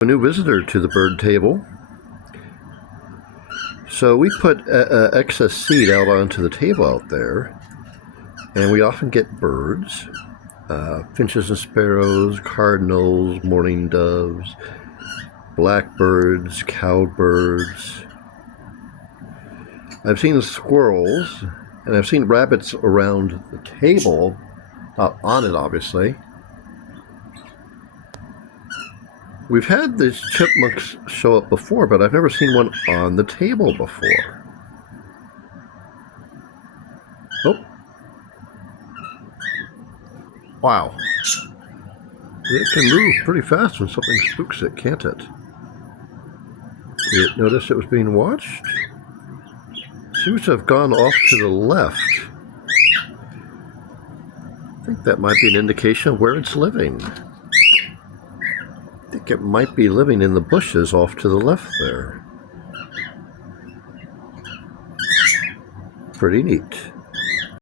A new visitor to the bird table. So we put excess seed out onto the table out there, and we often get birds, finches and sparrows, cardinals, mourning doves, blackbirds, cowbirds. I've seen squirrels, and I've seen rabbits around the table, not on it obviously. We've had these chipmunks show up before, but I've never seen one on the table before. Oh. Wow. It can move pretty fast when something spooks it, can't it? It noticed it was being watched. Seems to have gone off to the left. I think that might be an indication of where it's living. I think it might be living in the bushes off to the left there. Pretty neat.